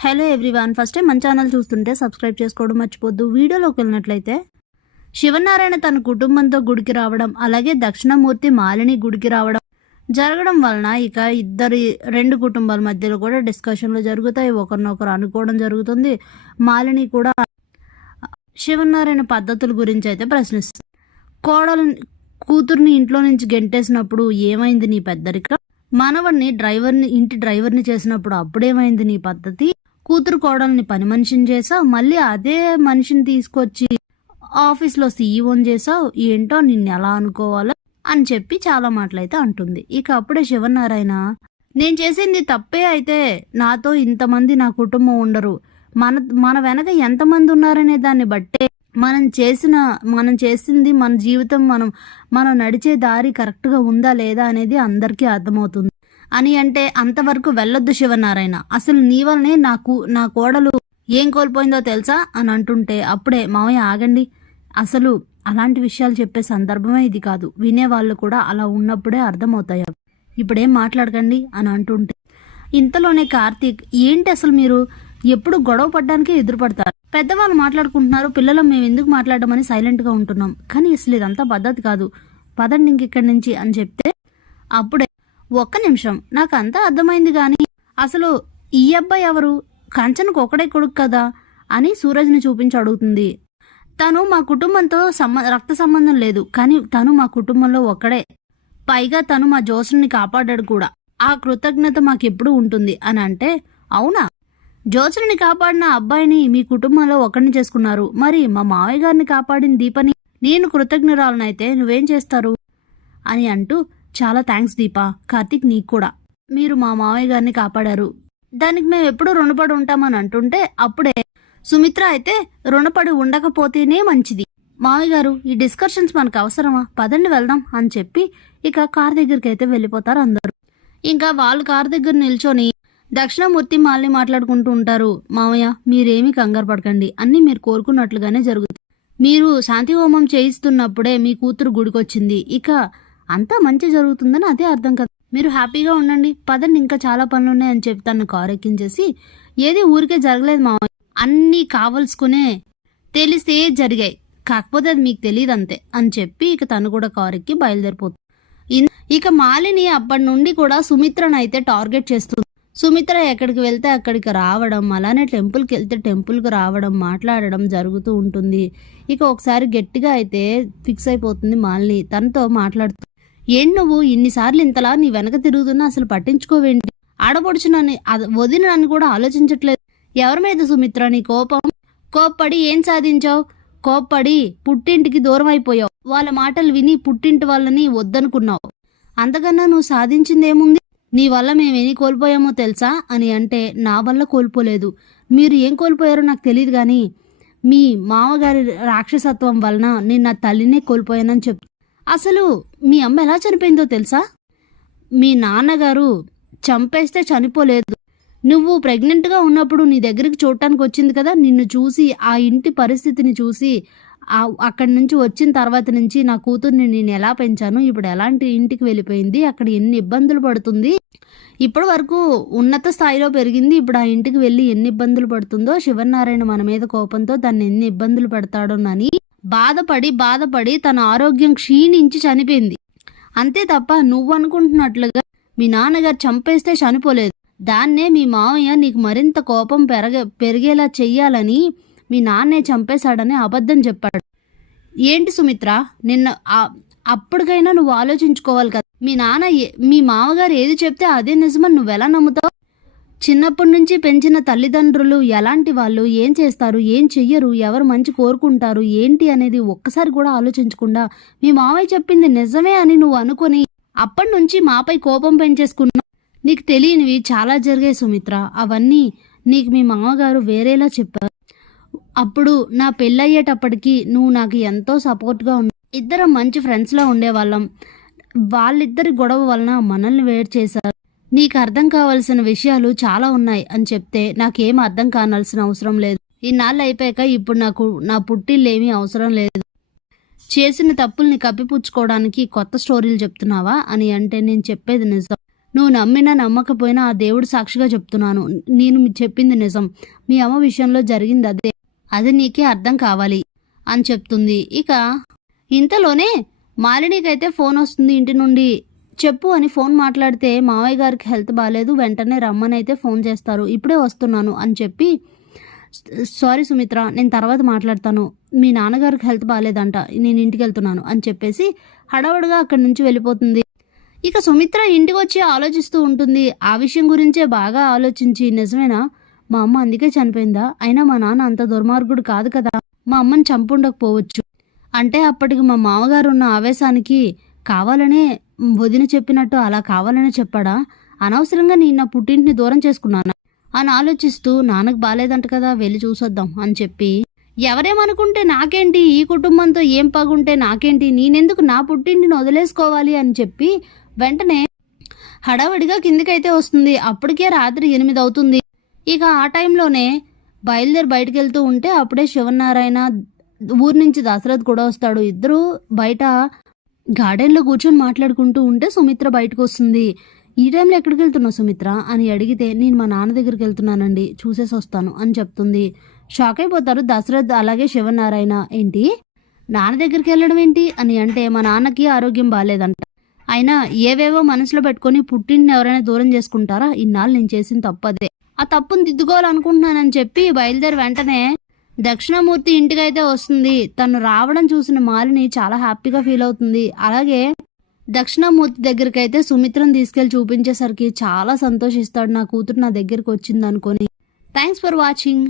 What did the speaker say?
Hello everyone, first time మన channel చూస్తుంటే subscribe చేసుకోవడం మర్చిపోద్దు. వీడియోలోకి వెళ్ళినట్లయితే శివనారాయణ తన కుటుంబంతో గుడికి రావడం, అలాగే దక్షిణమూర్తి మాలిని గుడికి రావడం జరగడం వలన ఇక రెండు కుటుంబాల మధ్యలో కూడా డిస్కషన్లు జరుగుతాయి. ఒకరినొకరు అనుకోవడం జరుగుతుంది. మాలిని కూడా శివనారాయణ పద్ధతుల గురించి అయితే ప్రశ్నిస్తుంది. కూతుర్ని ఇంట్లో నుంచి గెంటేసినప్పుడు ఏమైంది నీ పెద్దరిక, మనవడిని ఇంటి డ్రైవర్ని చేసినప్పుడు అప్పుడేమైంది నీ పద్ధతి, కూతురు కోడల్ని పని మనిషిని చేసావు, మళ్ళీ అదే మనిషిని తీసుకొచ్చి ఆఫీస్లో సీఈఓని చేసావు, ఏంటో నిన్ను ఎలా అనుకోవాలో అని చెప్పి చాలా మాటలైతే అంటుంది. ఇక అప్పుడే శివనారాయణ, నేను చేసింది తప్పే అయితే నాతో ఇంతమంది నా కుటుంబం ఉండరు, మన వెనక ఎంతమంది ఉన్నారనే దాన్ని బట్టే మనం చేసింది మన జీవితం, మనం నడిచే దారి కరెక్ట్గా ఉందా లేదా అనేది అందరికీ అర్థమవుతుంది అని అంటే, అంతవరకు వెళ్ళొద్దు శివనారాయణ, అసలు నీ వల్లనే నా కోడలు ఏం కోల్పోయిందో తెలుసా అని అంటుంటే, అప్పుడే మావయ్య ఆగండి, అసలు అలాంటి విషయాలు చెప్పే సందర్భమే ఇది కాదు, వినేవాళ్ళు కూడా అలా ఉన్నప్పుడే అర్థమవుతాయి, ఇప్పుడేం మాట్లాడకండి అని అంటుంటే, ఇంతలోనే కార్తీక్, ఏంటి అసలు మీరు ఎప్పుడు గొడవ పడ్డానికే ఎదురుపడతారు, పెద్దవాళ్ళు మాట్లాడుకుంటున్నారు, పిల్లలు మేము ఎందుకు మాట్లాడమని సైలెంట్గా ఉంటున్నాం, కానీ అసలు ఇదంతా పద్ధతి కాదు, పదండి ఇంకిక్కడి నుంచి అని చెప్తే, అప్పుడే ఒక్క నిమిషం, నాకు అంతా అర్థమైంది, కానీ అసలు ఈ అబ్బాయి ఎవరు, కంచనకు ఒకడే కొడుకు కదా అని సూరజ్ని చూపించి అడుగుతుంది. తను మా కుటుంబంతో రక్త సంబంధం లేదు, కానీ తను మా కుటుంబంలో ఒక్కడే, పైగా తను మా జోసుని కాపాడాడు కూడా, ఆ కృతజ్ఞత మాకెప్పుడు ఉంటుంది అని అంటే, అవునా, జోసుని కాపాడిన అబ్బాయిని మీ కుటుంబంలో ఒకరిని చేసుకున్నారు, మరి మా మావయ్య గారిని కాపాడిన దీపని నేను కృతజ్ఞురాలనైతే నువ్వేం చేస్తారు అని అంటూ, చాలా థ్యాంక్స్ దీపా, కార్తీక్ నీకు కూడా, మీరు మా మావయ్య గారిని కాపాడారు, దానికి మేము ఎప్పుడూ రుణపడి ఉంటామని అంటుంటే, అప్పుడే సుమిత్ర అయితే రుణపడి ఉండకపోతేనే మంచిది మావయ్య గారు, ఈ డిస్కషన్స్ మనకు అవసరమా, పదండి వెళ్దాం అని చెప్పి ఇక కార్ దగ్గరికి అయితే వెళ్ళిపోతారు అందరూ. ఇంకా వాళ్ళు కార్ దగ్గర నిల్చొని దక్షిణమూర్తి మాల్ని మాట్లాడుకుంటూ ఉంటారు. మావయ్య మీరేమీ కంగారు పడకండి, అన్నీ మీరు కోరుకున్నట్లుగానే జరుగుతాయి, మీరు శాంతి హోమం చేయిస్తున్నప్పుడే మీ కూతురు గుడికొచ్చింది, ఇక అంతా మంచి జరుగుతుందని అదే అర్థం కదా, మీరు హ్యాపీగా ఉండండి, పదండి ఇంకా చాలా పనులు ఉన్నాయని చెప్పి తను కారు ఎక్కించేసి, ఏది ఊరికే జరగలేదు మావయ్య, అన్నీ కావలసుకునే తెలిసే జరిగాయి, కాకపోతే అది మీకు తెలియదు అంతే అని చెప్పి ఇక తను కూడా కారు ఎక్కి బయలుదేరిపోతుంది. ఇక మాలిని అప్పటి నుండి కూడా సుమిత్రను అయితే టార్గెట్ చేస్తుంది. సుమిత్ర ఎక్కడికి వెళ్తే అక్కడికి రావడం, అలానే టెంపుల్కి వెళ్తే టెంపుల్కి రావడం, మాట్లాడడం జరుగుతూ ఉంటుంది. ఇక ఒకసారి గట్టిగా అయితే ఫిక్స్ అయిపోతుంది మాలిని, తనతో మాట్లాడుతూ, ఏంటి నువ్వు ఇన్నిసార్లు ఇంతలా నీ వెనక తిరుగుతున్నా అసలు పట్టించుకోవేంటి, ఆడపడుచునని వదినని కూడా ఆలోచించట్లేదు, ఎవరి మీద సుమిత్ర నీ కోపం, కోప్పడి ఏం సాధించావు, కోప్పడి పుట్టింటికి దూరం అయిపోయావు, వాళ్ళ మాటలు విని పుట్టింటి వాళ్ళని వద్దనుకున్నావు, అంతకన్నా నువ్వు సాధించిందేముంది, నీ వల్ల మేమేమి కోల్పోయామో తెలుసా అని అంటే, నా వల్ల కోల్పోలేదు, మీరు ఏం కోల్పోయారో నాకు తెలియదు, కానీ మీ మామగారి రాక్షసత్వం వలన నేను నా తల్లినే కోల్పోయానని చెప్తా, అసలు మీ అమ్మ ఎలా చనిపోయిందో తెలుసా, మీ నాన్నగారు చంపేస్తే చనిపోలేదు, నువ్వు ప్రెగ్నెంట్గా ఉన్నప్పుడు నీ దగ్గరికి చూడటానికి వచ్చింది కదా, నిన్ను చూసి ఆ ఇంటి పరిస్థితిని చూసి అక్కడి నుంచి వచ్చిన తర్వాత నుంచి నా కూతుర్ని నేను ఎలా పెంచాను, ఇప్పుడు ఎలాంటి ఇంటికి వెళ్ళిపోయింది, అక్కడ ఎన్ని ఇబ్బందులు పడుతుంది, ఇప్పటి వరకు ఉన్నత స్థాయిలో పెరిగింది, ఇప్పుడు ఆ ఇంటికి వెళ్ళి ఎన్ని ఇబ్బందులు పడుతుందో, శివనారాయణ మన మీద కోపంతో దాన్ని ఎన్ని ఇబ్బందులు పెడతాడోనని బాధపడి తన ఆరోగ్యం క్షీణించి చనిపోయింది, అంతే తప్ప నువ్వు అనుకుంటున్నట్లుగా మీ నాన్నగారు చంపేస్తే చనిపోలేదు, దాన్నే మీ మావయ్య నీకు మరింత కోపం పెరిగేలా చెయ్యాలని మీ నాన్నే చంపేశాడని అబద్ధం చెప్పాడు. ఏంటి సుమిత్ర, నిన్న అప్పటికైనా నువ్వు ఆలోచించుకోవాలి కదా, మీ మామగారు ఏది చెప్తే అదే నిజమని నువ్వెలా నమ్ముతావు, చిన్నప్పటి నుంచి పెంచిన తల్లిదండ్రులు ఎలాంటి వాళ్ళు, ఏం చేస్తారు ఏం చెయ్యరు, ఎవరు మంచి కోరుకుంటారు ఏంటి అనేది ఒక్కసారి కూడా ఆలోచించకుండా మీ మావయ్య చెప్పింది నిజమే అని నువ్వు అనుకుని అప్పటి నుంచి మాపై కోపం పెంచేసుకున్నావు, నీకు తెలియనివి చాలా జరిగాయి సుమిత్ర, అవన్నీ నీకు మీ మామగారు వేరేలా చెప్పారు, అప్పుడు నా పెళ్ళయ్యేటప్పటికి నువ్వు నాకు ఎంతో సపోర్ట్గా ఉన్నావు, ఇద్దరం మంచి ఫ్రెండ్స్లో ఉండేవాళ్ళం, వాళ్ళిద్దరి గొడవ వలన మనల్ని వేరు చేశారు, నీకు అర్థం కావాల్సిన విషయాలు చాలా ఉన్నాయి అని చెప్తే, నాకేం అర్థం కావాల్సిన అవసరం లేదు, ఇన్నాళ్ళు అయిపోయాక ఇప్పుడు నా పుట్టిల్లేమీ అవసరం లేదు, చేసిన తప్పుల్ని కప్పిపుచ్చుకోవడానికి కొత్త స్టోరీలు చెప్తున్నావా అని అంటే, నేను చెప్పేది నిజం, నువ్వు నమ్మినా నమ్మకపోయినా ఆ దేవుడు సాక్షిగా చెప్తున్నాను, నేను చెప్పింది నిజం. మీ అమ్మ విషయంలో జరిగింది అదే, అది నీకే అర్థం కావాలి అని చెప్తుంది. ఇక ఇంతలోనే మాలినికైతే ఫోన్ వస్తుంది ఇంటి నుండి. చెప్పు అని ఫోన్ మాట్లాడితే మావయ్య గారికి హెల్త్ బాగాలేదు, వెంటనే రమ్మని అయితే ఫోన్ చేస్తారు. ఇప్పుడే వస్తున్నాను అని చెప్పి, సారీ సుమిత్ర, నేను తర్వాత మాట్లాడతాను, మీ నాన్నగారికి హెల్త్ బాగాలేదంట, నేను ఇంటికి వెళ్తున్నాను అని చెప్పేసి హడావుడిగా అక్కడి నుంచి వెళ్ళిపోతుంది. ఇక సుమిత్ర ఇంటికి వచ్చి ఆలోచిస్తూ ఉంటుంది. ఆ విషయం గురించే బాగా ఆలోచించి, నిజమేనా, మా అమ్మ అందుకే చనిపోయిందా? అయినా మా నాన్న అంత దుర్మార్గుడు కాదు కదా, మా అమ్మని చంపుండకపోవచ్చు. అంటే అప్పటికి మా మామగారు ఉన్న ఆవేశానికి కావాలనే వదిన చెప్పినట్టు అలా కావాలనే చెప్పాడా? అనవసరంగా నేను నా పుట్టింటిని దూరం చేసుకున్నాను అని ఆలోచిస్తూ, నాన్నకు బాగాలేదంట కదా, వెళ్ళి చూసొద్దాం అని చెప్పి, ఎవరేమనుకుంటే నాకేంటి, ఈ కుటుంబంతో ఏం పగుంటే నాకేంటి, నేనెందుకు నా పుట్టింటిని వదిలేసుకోవాలి అని చెప్పి వెంటనే హడావిడిగా కిందికైతే వస్తుంది. అప్పటికే రాత్రి 8 అవుతుంది. ఇక ఆ టైంలోనే బయటికి వెళ్తూ ఉంటే అప్పుడే శివనారాయణ ఊరి నుంచి దశరథ్ కూడా వస్తాడు. ఇద్దరు బయట గార్డెన్లో కూర్చొని మాట్లాడుకుంటూ ఉంటే సుమిత్ర బయటకు వస్తుంది. ఈ టైంలో ఎక్కడికి వెళ్తున్నావు సుమిత్ర అని అడిగితే, నేను మా నాన్న దగ్గరికి వెళ్తున్నానండి, చూసేసి వస్తాను అని చెప్తుంది. షాక్ అయిపోతారు దశరథ్ అలాగే శివనారాయణ. ఏంటి, నాన్న దగ్గరికి వెళ్ళడం ఏంటి అని అంటే, మా నాన్నకి ఆరోగ్యం బాగాలేదంట, అయినా ఏవేవో మనసులో పెట్టుకొని పుట్టింటిని ఎవరైనా దూరం చేసుకుంటారా, ఇన్నాళ్ళు నేను చేసిన తప్పదే, ఆ తప్పును దిద్దుకోవాలనుకుంటున్నానని చెప్పి బయలుదేరి వెంటనే దక్షిణామూర్తి ఇంటికైతే వస్తుంది. తను రావడం చూసిన మాలిని చాలా హ్యాపీగా ఫీల్ అవుతుంది. అలాగే దక్షిణామూర్తి దగ్గరికి అయితే సుమిత్రను తీసుకెళ్లి చూపించేసరికి చాలా సంతోషిస్తాడు, నా కూతురు నా దగ్గరికి వచ్చింది అనుకొని. Thanks for watching.